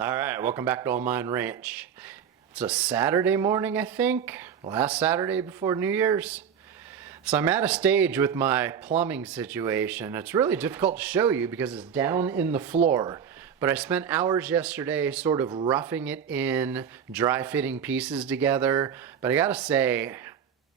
All right, welcome back to Old Mine Ranch. It's a Saturday morning, I think. Last Saturday before New Year's. So I'm at a stage with my plumbing situation. It's really difficult to show you because it's down in the floor. But I spent hours yesterday sort of roughing it in, dry fitting pieces together. But I gotta say,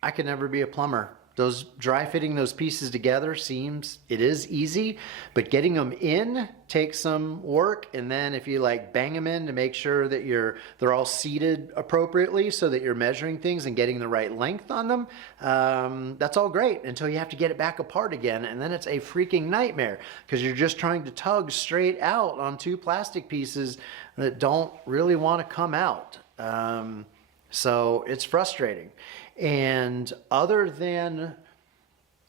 I could never be a plumber. Those dry fitting those pieces together it is easy, but getting them in takes some work. And then if you like bang them in to make sure that they're all seated appropriately so that you're measuring things and getting the right length on them, that's all great until you have to get it back apart again. And then it's a freaking nightmare because you're just trying to tug straight out on two plastic pieces that don't really want to come out. So it's frustrating. And other than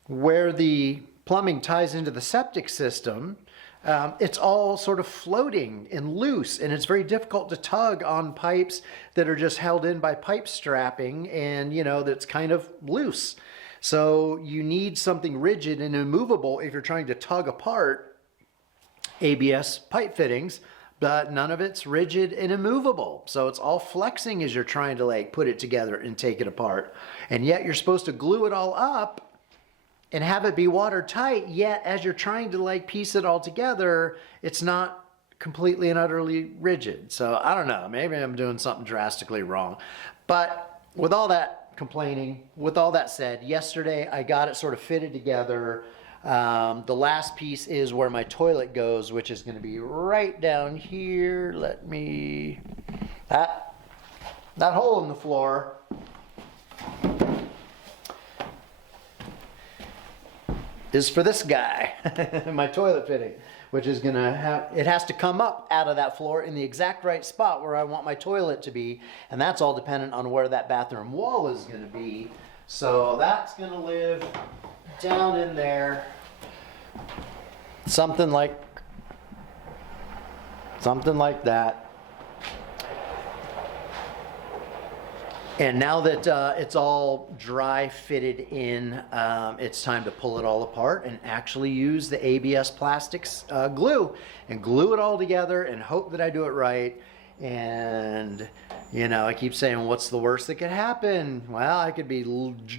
where the plumbing ties into the septic system, it's all sort of floating and loose, and it's very difficult to tug on pipes that are just held in by pipe strapping and, that's kind of loose. So you need something rigid and immovable if you're trying to tug apart ABS pipe fittings. But none of it's rigid and immovable. So it's all flexing as you're trying to like put it together and take it apart. And yet you're supposed to glue it all up and have it be watertight. Yet as you're trying to like piece it all together, it's not completely and utterly rigid. So I don't know, maybe I'm doing something drastically wrong. But with all that complaining, with all that said, yesterday I got it sort of fitted together. The last piece is where my toilet goes, which is going to be right down here. That hole in the floor is for this guy, my toilet fitting, which is going to it has to come up out of that floor in the exact right spot where I want my toilet to be. And that's all dependent on where that bathroom wall is going to be. So that's going to live down in there, something like that. And now that it's all dry fitted in, it's time to pull it all apart and actually use the ABS plastics glue and glue it all together and hope that I do it right. And I keep saying, what's the worst that could happen? Well, I could be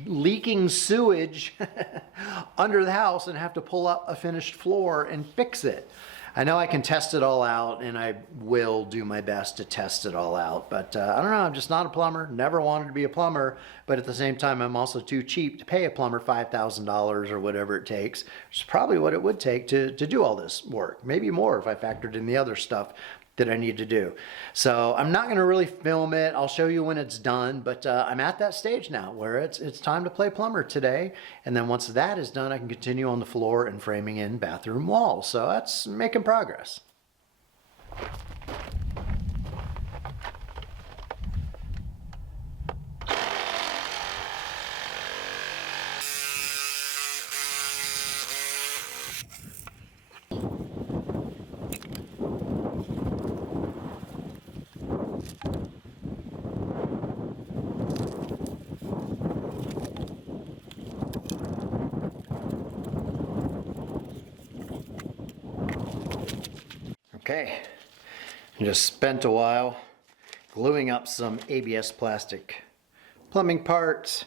leaking sewage under the house and have to pull up a finished floor and fix it. I know I can test it all out, and I will do my best to test it all out. But I don't know, I'm just not a plumber, never wanted to be a plumber. But at the same time, I'm also too cheap to pay a plumber $5,000 or whatever it takes, which is probably what it would take to do all this work. Maybe more if I factored in the other stuff that I need to do. So I'm not going to really film it. I'll show you when it's done, but I'm at that stage now where it's time to play plumber today. And then once that is done, I can continue on the floor and framing in bathroom walls. So that's making progress. Okay, I just spent a while gluing up some ABS plastic plumbing parts,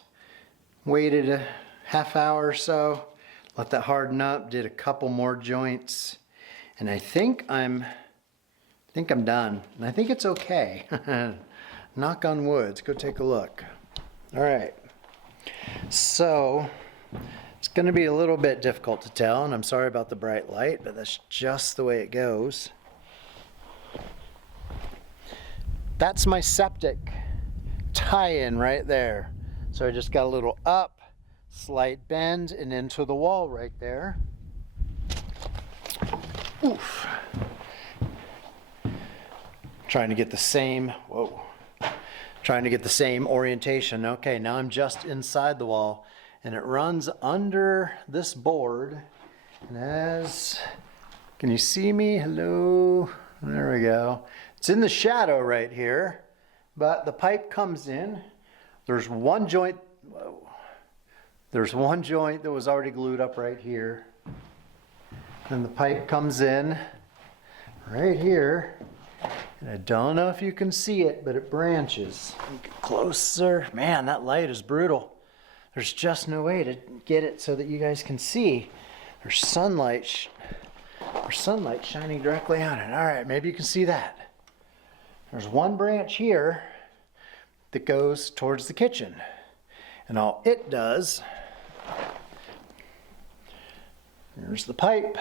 waited a half hour or so, let that harden up, did a couple more joints, and I think I'm done. And I think it's okay. Knock on wood, let's go take a look. All right, so it's going to be a little bit difficult to tell, and I'm sorry about the bright light, but that's just the way it goes. That's my septic tie-in right there. So I just got a little up, slight bend, and into the wall right there. Oof. Trying to get the same, trying to get the same orientation. Okay, now I'm just inside the wall, and it runs under this board. And can you see me? Hello? There we go. It's in the shadow right here, but the pipe comes in. There's one joint. There's one joint that was already glued up right here. Then the pipe comes in right here, And I don't know if you can see it, but it branches. Get closer. Man, that light is brutal. There's just no way to get it so that you guys can see. There's sunlight shining directly on it. All right, maybe you can see that. There's one branch here that goes towards the kitchen. And all it does, here's the pipe,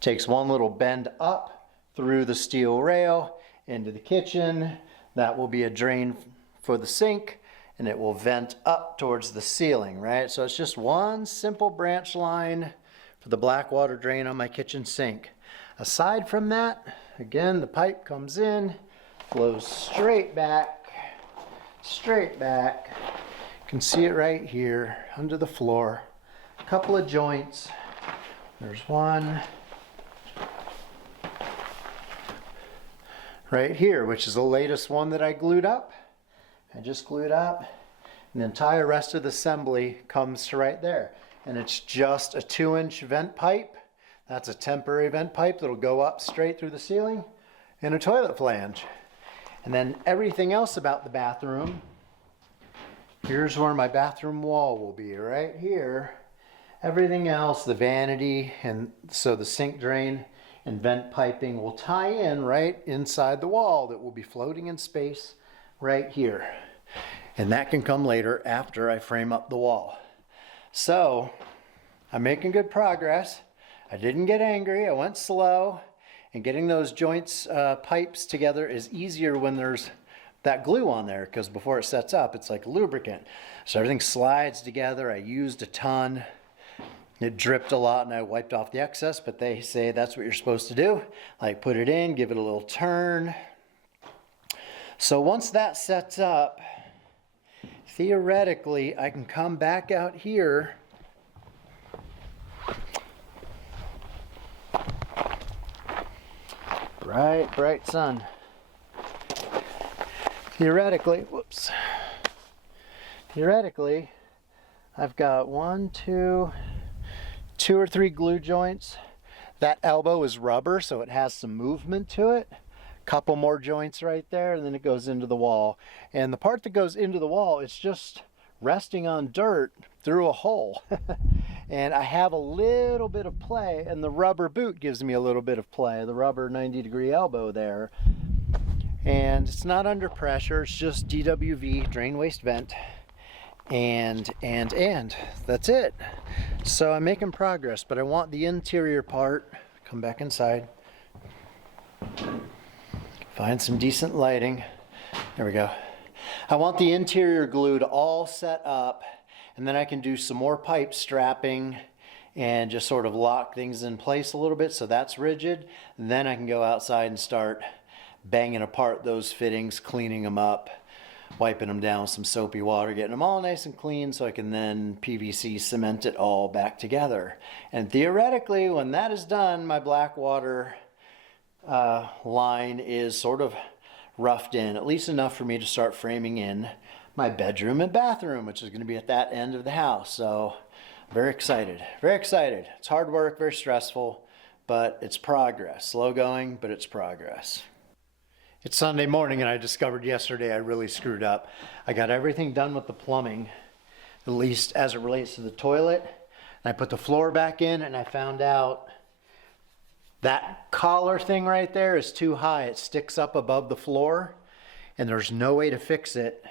takes one little bend up through the steel rail into the kitchen. That will be a drain for the sink, and it will vent up towards the ceiling, right? So it's just one simple branch line for the black water drain on my kitchen sink. Aside from that, again, the pipe comes in, flows straight back. You can see it right here under the floor. A couple of joints. There's one right here, which is the latest one that I glued up. I just glued up, and the entire rest of the assembly comes to right there. And it's just a 2-inch vent pipe. That's a temporary vent pipe that'll go up straight through the ceiling, and a toilet flange. And then everything else about the bathroom, here's where my bathroom wall will be, right here. Everything else, the vanity, and so the sink drain and vent piping will tie in right inside the wall that will be floating in space right here. And that can come later after I frame up the wall. So I'm making good progress. I didn't get angry, I went slow. And getting those joints, pipes together is easier when there's that glue on there, because before it sets up, it's like a lubricant. So everything slides together. I used a ton. It dripped a lot and I wiped off the excess, but they say that's what you're supposed to do. Like put it in, give it a little turn. So once that sets up, theoretically, I can come back out here bright sun. Theoretically, I've got two or three glue joints. That elbow is rubber, so it has some movement to it. Couple more joints right there, and then it goes into the wall. And the part that goes into the wall, it's just resting on dirt through a hole. And I have a little bit of play, and the rubber boot gives me a little bit of play, the rubber 90-degree elbow there. And it's not under pressure, it's just DWV, drain waste vent. And that's it. So I'm making progress, but I want the interior part, come back inside, find some decent lighting. There we go. I want the interior glued all set up, and then I can do some more pipe strapping and just sort of lock things in place a little bit so that's rigid. And then I can go outside and start banging apart those fittings, cleaning them up, wiping them down with some soapy water, getting them all nice and clean so I can then PVC cement it all back together. And theoretically, when that is done, my black water line is sort of roughed in, at least enough for me to start framing in my bedroom and bathroom, which is going to be at that end of the house. So very excited, very excited. It's hard work, very stressful, but it's progress. Slow going, but it's progress. It's Sunday morning, and I discovered yesterday I really screwed up. I got everything done with the plumbing, at least as it relates to the toilet. And I put the floor back in, and I found out that collar thing right there is too high. It sticks up above the floor, and there's no way to fix it.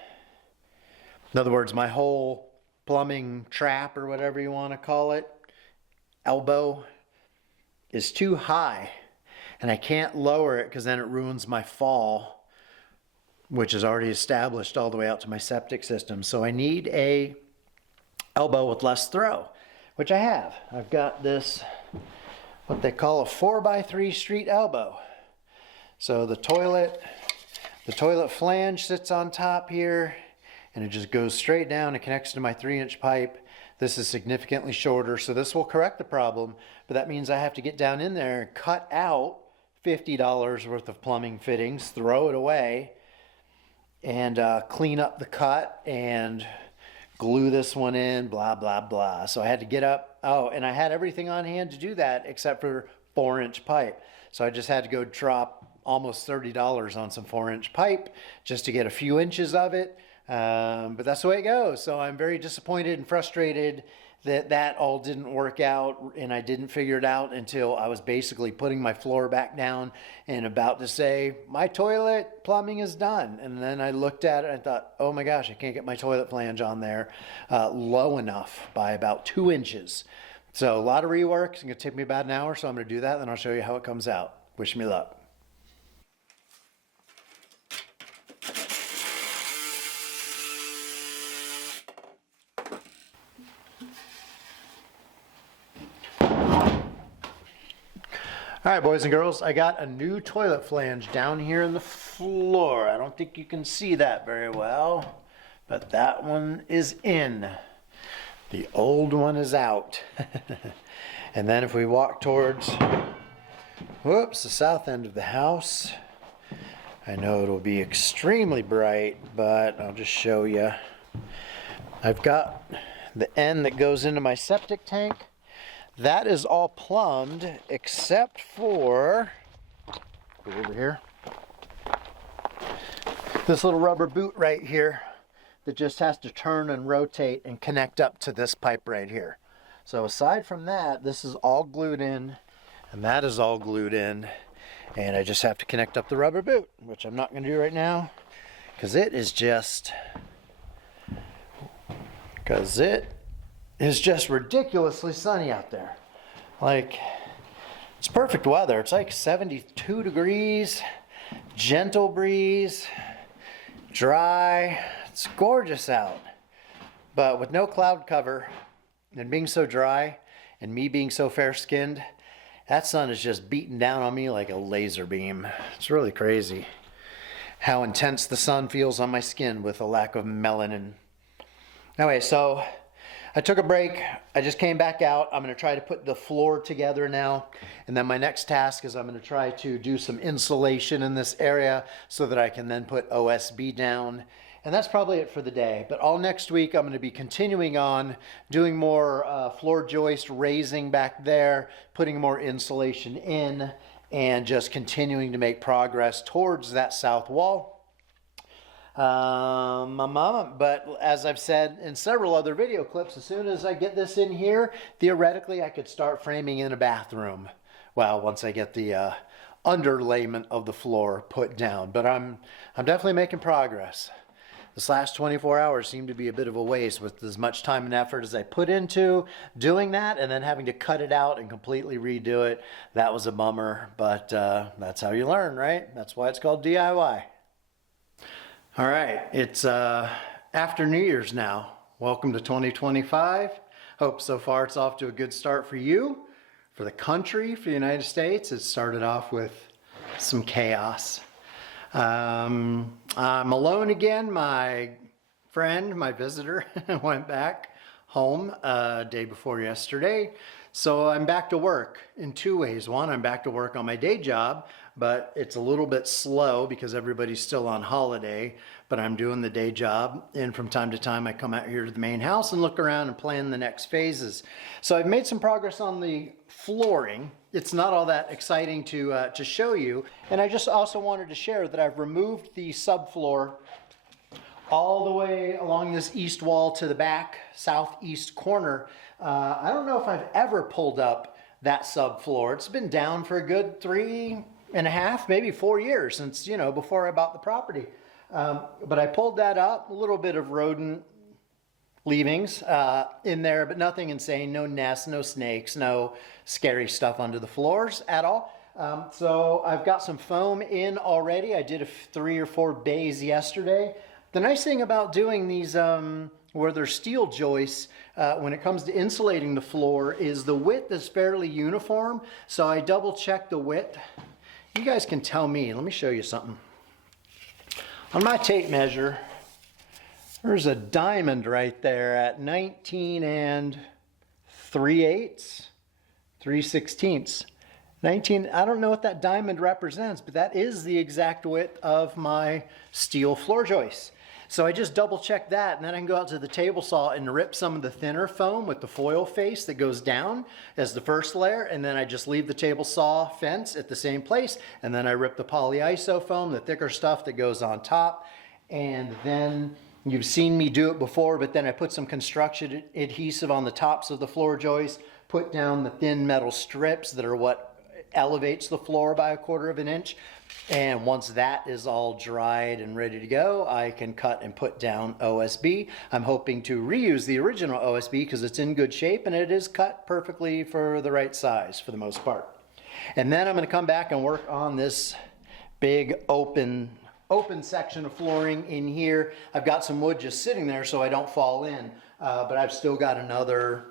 In other words, my whole plumbing trap, or whatever you want to call it, elbow, is too high. And I can't lower it because then it ruins my fall, which is already established all the way out to my septic system. So I need a elbow with less throw, which I have. I've got this, what they call a 4x3 street elbow. So the toilet flange sits on top here, and it just goes straight down and connects to my 3-inch pipe. This is significantly shorter, so this will correct the problem, but that means I have to get down in there and cut out $50 worth of plumbing fittings, throw it away, and clean up the cut and glue this one in, blah, blah, blah. So I had to get up. Oh, and I had everything on hand to do that except for 4-inch pipe. So I just had to go drop almost $30 on some 4-inch pipe just to get a few inches of it. But that's the way it goes. So I'm very disappointed and frustrated that all didn't work out, and I didn't figure it out until I was basically putting my floor back down and about to say, my toilet plumbing is done. And then I looked at it and I thought, oh my gosh, I can't get my toilet flange on there low enough by about 2 inches. So a lot of rework. It's going to take me about an hour, so I'm going to do that, and then I'll show you how it comes out. Wish me luck. All right, boys and girls, I got a new toilet flange down here in the floor. I don't think you can see that very well, but that one is in. The old one is out. And then if we walk towards, whoops, the south end of the house, I know it'll be extremely bright, but I'll just show you. I've got the end that goes into my septic tank. That is all plumbed except for, go over here, this little rubber boot right here that just has to turn and rotate and connect up to this pipe right here. So aside from that, this is all glued in, and that is all glued in, and I just have to connect up the rubber boot, which I'm not going to do right now because it is just ridiculously sunny out there. Like, it's perfect weather. It's like 72 degrees, gentle breeze, dry. It's gorgeous out. But with no cloud cover and being so dry and me being so fair-skinned, that sun is just beating down on me like a laser beam. It's really crazy how intense the sun feels on my skin with a lack of melanin. Anyway, so I took a break. I just came back out. I'm going to try to put the floor together now. And then my next task is I'm going to try to do some insulation in this area so that I can then put OSB down. And that's probably it for the day. But all next week, I'm going to be continuing on doing more floor joist raising back there, putting more insulation in, and just continuing to make progress towards that south wall. But as I've said in several other video clips, as soon as I get this in here, theoretically I could start framing in a bathroom. Well, once I get the underlayment of the floor put down, but I'm definitely making progress. This last 24 hours seemed to be a bit of a waste with as much time and effort as I put into doing that, and then having to cut it out and completely redo it. That was a bummer, but that's how you learn, right? That's why it's called DIY. All right, it's after New Year's now. Welcome to 2025. Hope so far it's off to a good start for you, for the country, for the United States. It started off with some chaos. I'm alone again. My friend, my visitor, went back home day before yesterday. So I'm back to work in two ways. One, I'm back to work on my day job, but it's a little bit slow because everybody's still on holiday, but I'm doing the day job. And from time to time, I come out here to the main house and look around and plan the next phases. So I've made some progress on the flooring. It's not all that exciting to show you. And I just also wanted to share that I've removed the subfloor all the way along this east wall to the back southeast corner. I don't know if I've ever pulled up that subfloor. It's been down for a good 3.5, maybe 4 years since, before I bought the property. But I pulled that up, a little bit of rodent leavings in there, but nothing insane, no nests, no snakes, no scary stuff under the floors at all. So I've got some foam in already. I did 3 or 4 bays yesterday. The nice thing about doing these where there's steel joists, when it comes to insulating the floor, is the width is fairly uniform. So I double check the width. You guys can tell me. Let me show you something. On my tape measure, there's a diamond right there at 19 3/16. 19, I don't know what that diamond represents, but that is the exact width of my steel floor joist. So I just double check that, and then I can go out to the table saw and rip some of the thinner foam with the foil face that goes down as the first layer, and then I just leave the table saw fence at the same place, and then I rip the polyiso foam, the thicker stuff that goes on top, and then you've seen me do it before, but then I put some construction adhesive on the tops of the floor joists, put down the thin metal strips that are what elevates the floor by 1/4 of an inch. And once that is all dried and ready to go, I can cut and put down OSB. I'm hoping to reuse the original OSB because it's in good shape and it is cut perfectly for the right size for the most part. And then I'm going to come back and work on this big open section of flooring in here. I've got some wood just sitting there so I don't fall in, but I've still got another,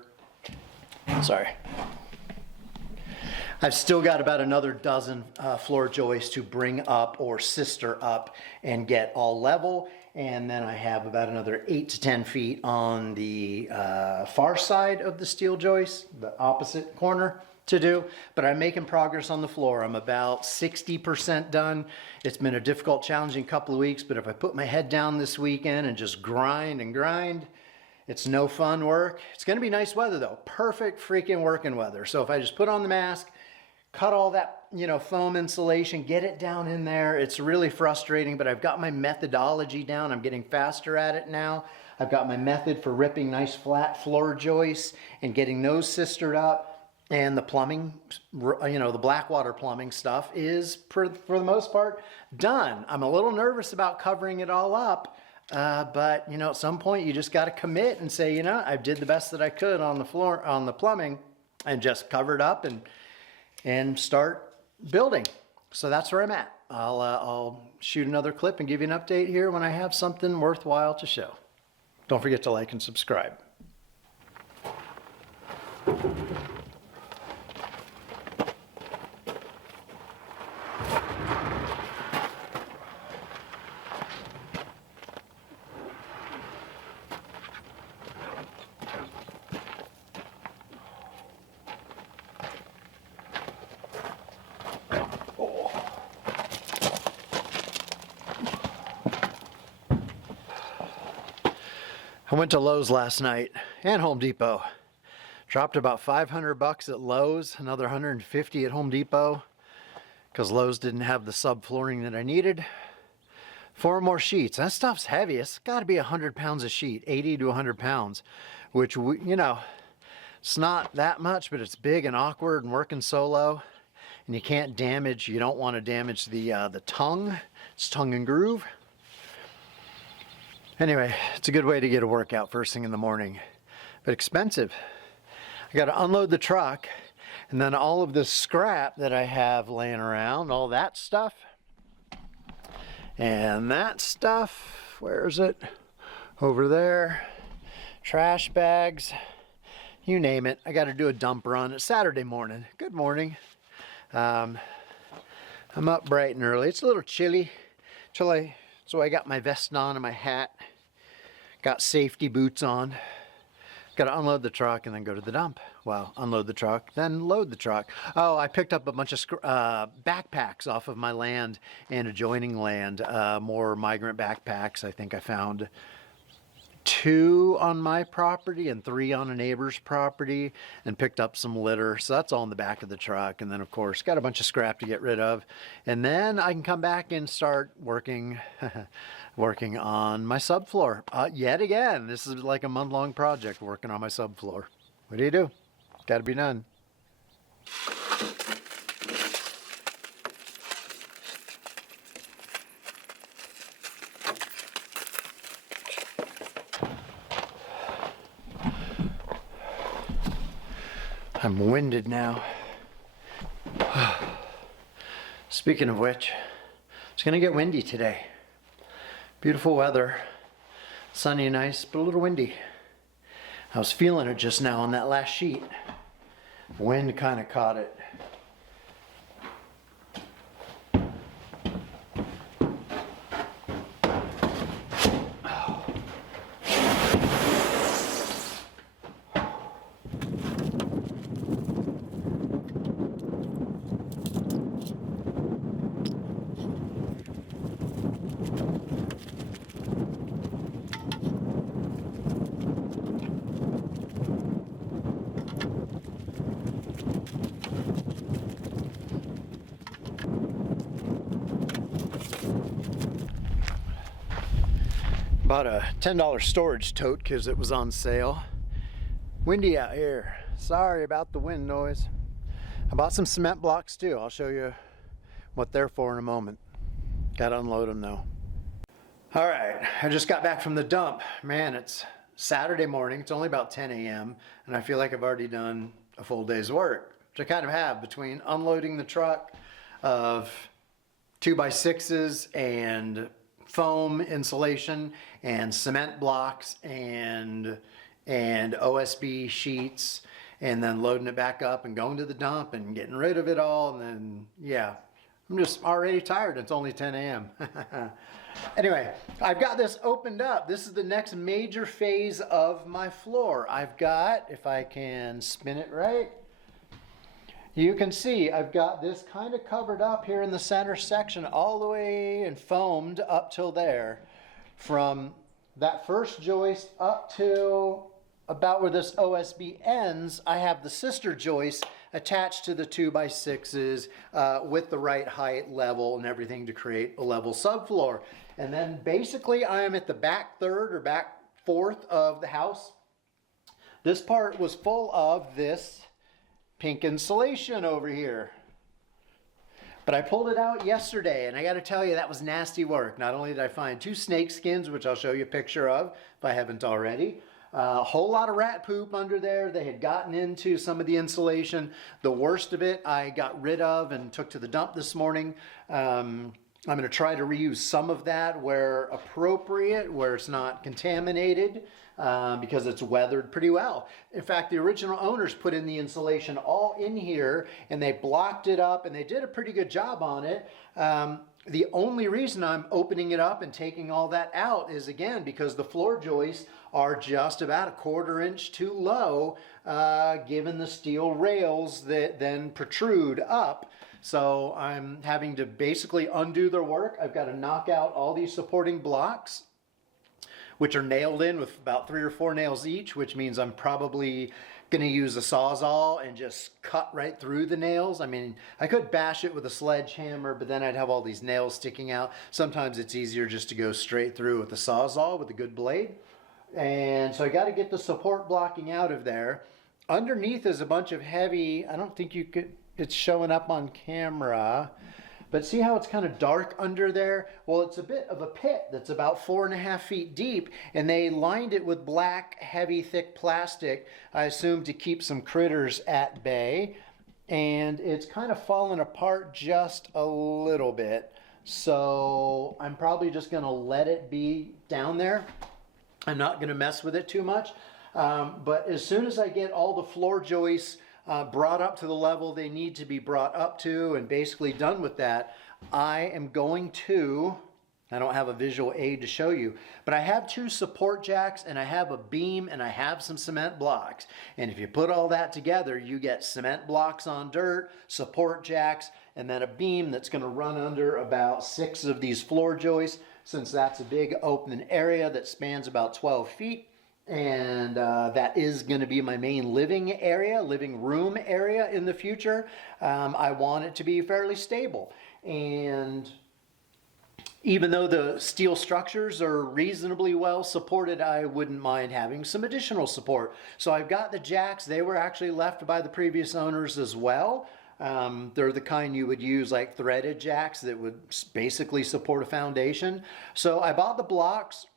I've still got about another dozen floor joists to bring up or sister up and get all level. And then I have about another 8 to 10 feet on the far side of the steel joist, the opposite corner to do. But I'm making progress on the floor. I'm about 60% done. It's been a difficult, challenging couple of weeks, but if I put my head down this weekend and just grind and grind, it's no fun work. It's gonna be nice weather though. Perfect freaking working weather. So if I just put on the mask, cut all that, foam insulation, get it down in there. It's really frustrating, but I've got my methodology down. I'm getting faster at it now. I've got my method for ripping nice flat floor joists and getting those sistered up. And the plumbing, the Blackwater plumbing stuff is, for the most part, done. I'm a little nervous about covering it all up, but, at some point you just got to commit and say, I did the best that I could on the floor, on the plumbing, and just cover it up and start building. So that's where I'm at. I'll shoot another clip and give you an update here when I have something worthwhile to show. Don't forget to like and subscribe. I went to Lowe's last night and Home Depot. Dropped about 500 bucks at Lowe's, another 150 at Home Depot because Lowe's didn't have the subflooring that I needed. 4 more sheets. That stuff's heavy. It's got to be 100 pounds a sheet, 80 to 100 pounds, which, it's not that much, but it's big and awkward and working solo. And you don't want to damage the tongue. It's tongue and groove. Anyway, it's a good way to get a workout first thing in the morning, but expensive. I got to unload the truck, and then all of the scrap that I have laying around, all that stuff, and that stuff, where is it? Over there. Trash bags, you name it. I got to do a dump run. It's Saturday morning. Good morning. I'm up bright and early. It's a little chilly, so I got my vest on and my hat. Got safety boots on. Got to unload the truck and then go to the dump. Well, unload the truck, then load the truck. Oh, I picked up a bunch of backpacks off of my land and adjoining land. More migrant backpacks. I think I found 2 on my property and 3 on a neighbor's property, and picked up some litter. So that's all in the back of the truck. And then, of course, got a bunch of scrap to get rid of. And then I can come back and start working on my subfloor. Yet again, this is like a month-long project, working on my subfloor. What do? Got to be done. I'm winded now. Speaking of which, it's going to get windy today. Beautiful weather, sunny and nice, but a little windy. I was feeling it just now on that last sheet. Wind kind of caught it. Bought a $10 storage tote because it was on sale. Windy out here. Sorry about the wind noise. I bought some cement blocks too. I'll show you what they're for in a moment. Gotta unload them though. All right, I just got back from the dump. Man, it's Saturday morning. It's only about 10 a.m. and I feel like I've already done a full day's work, which I kind of have between unloading the truck of 2x6s and foam insulation and cement blocks and OSB sheets, and then loading it back up and going to the dump and getting rid of it all. And then, yeah, I'm just already tired. It's only 10 a.m. Anyway, I've got this opened up. This is the next major phase of my floor. I've got, if I can spin it right, you can see I've got this kind of covered up here in the center section all the way and foamed up till there. From that first joist up to about where this OSB ends, I have the sister joist attached to the 2x6s with the right height, level, and everything to create a level subfloor. And then basically I am at the back third or back fourth of the house. This part was full of this pink insulation over here. But I pulled it out yesterday, and I got to tell you, that was nasty work. Not only did I find 2 snake skins, which I'll show you a picture of if I haven't already, a whole lot of rat poop under there. They had gotten into some of the insulation. The worst of it I got rid of and took to the dump this morning. I'm going to try to reuse some of that where appropriate, where it's not contaminated, because it's weathered pretty well. In fact, the original owners put in the insulation all in here, and they blocked it up, and they did a pretty good job on it. The only reason I'm opening it up and taking all that out is, again, because the floor joists are just about 1/4 inch too low, given the steel rails that then protrude up. So I'm having to basically undo their work. I've got to knock out all these supporting blocks, which are nailed in with about 3 or 4 nails each, which means I'm probably going to use a Sawzall and just cut right through the nails. I mean, I could bash it with a sledgehammer, but then I'd have all these nails sticking out. Sometimes it's easier just to go straight through with a Sawzall with a good blade. And so I got to get the support blocking out of there. Underneath is a bunch of heavy, I don't think you could, it's showing up on camera, but see how it's kind of dark under there? Well, it's a bit of a pit that's about 4.5 feet deep, and they lined it with black, heavy, thick plastic, I assume to keep some critters at bay. And it's kind of fallen apart just a little bit. So I'm probably just gonna let it be down there. I'm not gonna mess with it too much. But as soon as I get all the floor joists brought up to the level they need to be brought up to and basically done with that, I am going to, I don't have a visual aid to show you, but I have 2 support jacks and I have a beam and I have some cement blocks. And if you put all that together, you get cement blocks on dirt, support jacks, and then a beam that's going to run under about 6 of these floor joists, since that's a big open area that spans about 12 feet. And that is going to be my main living room area in the future. I want it to be fairly stable. And even though the steel structures are reasonably well supported, I wouldn't mind having some additional support. So I've got the jacks. They were actually left by the previous owners as well. They're the kind you would use, like threaded jacks that would basically support a foundation. So I bought the blocks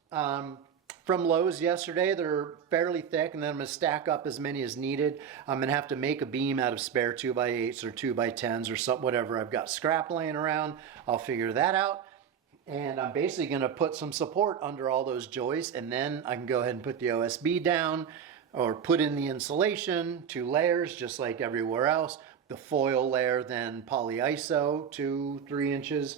from Lowe's yesterday. They're fairly thick, and then I'm going to stack up as many as needed. I'm going to have to make a beam out of spare 2x8s or 2x10s or something, whatever I've got scrap laying around. I'll figure that out. And I'm basically going to put some support under all those joists, and then I can go ahead and put the OSB down or put in the insulation, 2 layers, just like everywhere else. The foil layer, then polyiso, 2-3 inches.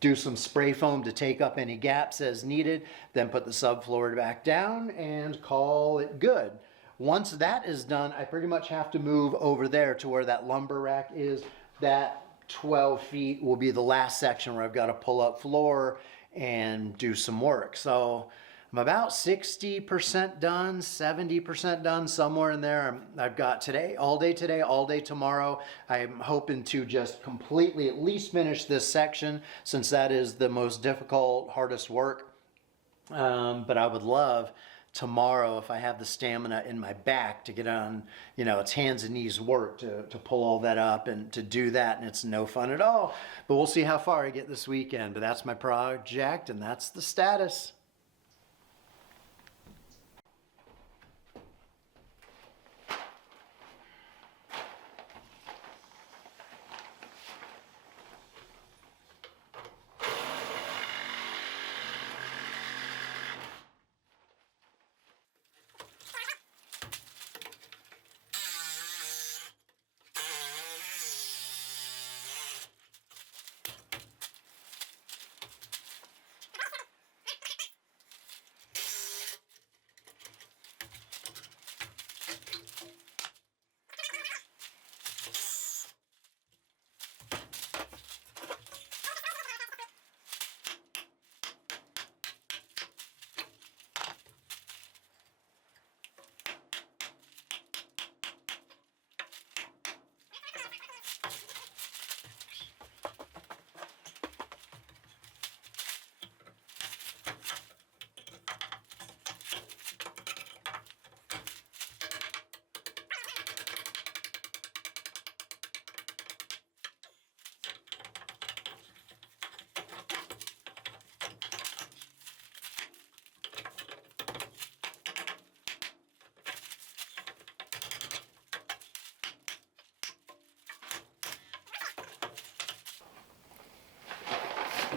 Do some spray foam to take up any gaps as needed, then put the subfloor back down and call it good. Once that is done, I pretty much have to move over there to where that lumber rack is. That 12 feet will be the last section where I've got to pull up floor and do some work. So I'm about 60% done, 70% done, somewhere in there. I've got today, all day tomorrow. I'm hoping to just completely at least finish this section, since that is the most difficult, hardest work. But I would love tomorrow, if I have the stamina in my back to get on, you know, it's hands and knees work to pull all that up and to do that, and it's no fun at all. But we'll see how far I get this weekend. But that's my project, and that's the status.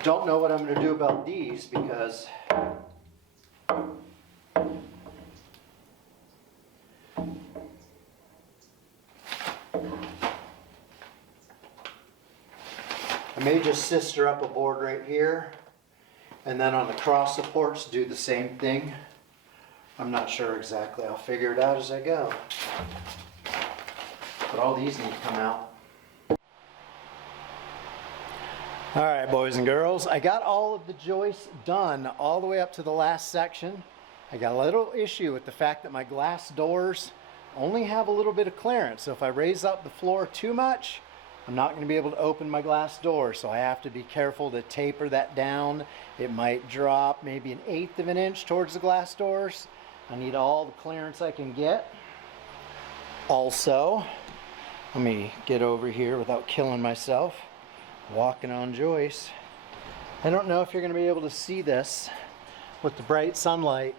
Don't know what I'm going to do about these because I may just sister up a board right here, and then on the cross supports do the same thing. I'm not sure exactly. I'll figure it out as I go. But all these need to come out. All right, boys and girls, I got all of the joists done all the way up to the last section. I got a little issue with the fact that my glass doors only have a little bit of clearance. So if I raise up the floor too much, I'm not going to be able to open my glass door. So I have to be careful to taper that down. It might drop maybe 1/8 of an inch towards the glass doors. I need all the clearance I can get. Also, let me get over here without killing myself. Walking on joists. I don't know if you're going to be able to see this with the bright sunlight,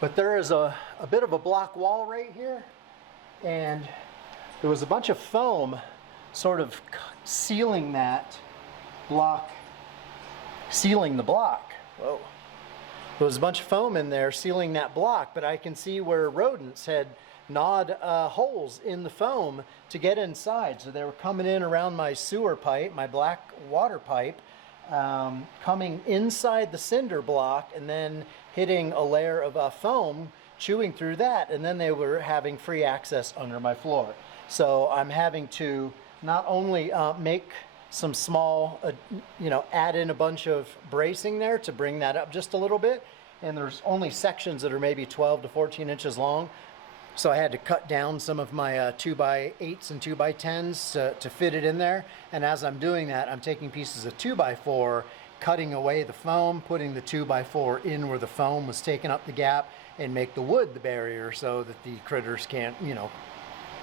but there is a bit of a block wall right here, and there was a bunch of foam sort of sealing that block, sealing the block. Whoa. There was a bunch of foam in there sealing that block, but I can see where rodents had gnawed holes in the foam to get inside. So they were coming in around my sewer pipe, my black water pipe, coming inside the cinder block and then hitting a layer of foam, chewing through that, and then they were having free access under my floor. So I'm having to not only make some small, add in a bunch of bracing there to bring that up just a little bit, and there's only sections that are maybe 12 to 14 inches long. So I had to cut down some of my 2x8s and 2x10s to fit it in there. And as I'm doing that, I'm taking pieces of 2x4, cutting away the foam, putting the 2x4 in where the foam was taking up the gap, and make the wood the barrier so that the critters can't,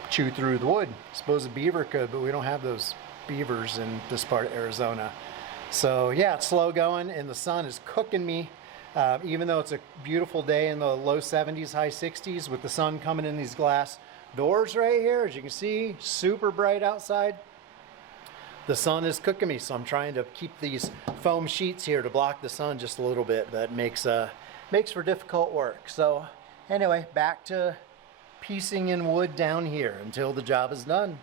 chew through the wood. I suppose a beaver could, but we don't have those beavers in this part of Arizona. So yeah, it's slow going, and the sun is cooking me. Even though it's a beautiful day in the low 70s, high 60s, with the sun coming in these glass doors right here, as you can see, super bright outside. The sun is cooking me, so I'm trying to keep these foam sheets here to block the sun just a little bit, but makes for difficult work. So anyway, back to piecing in wood down here until the job is done.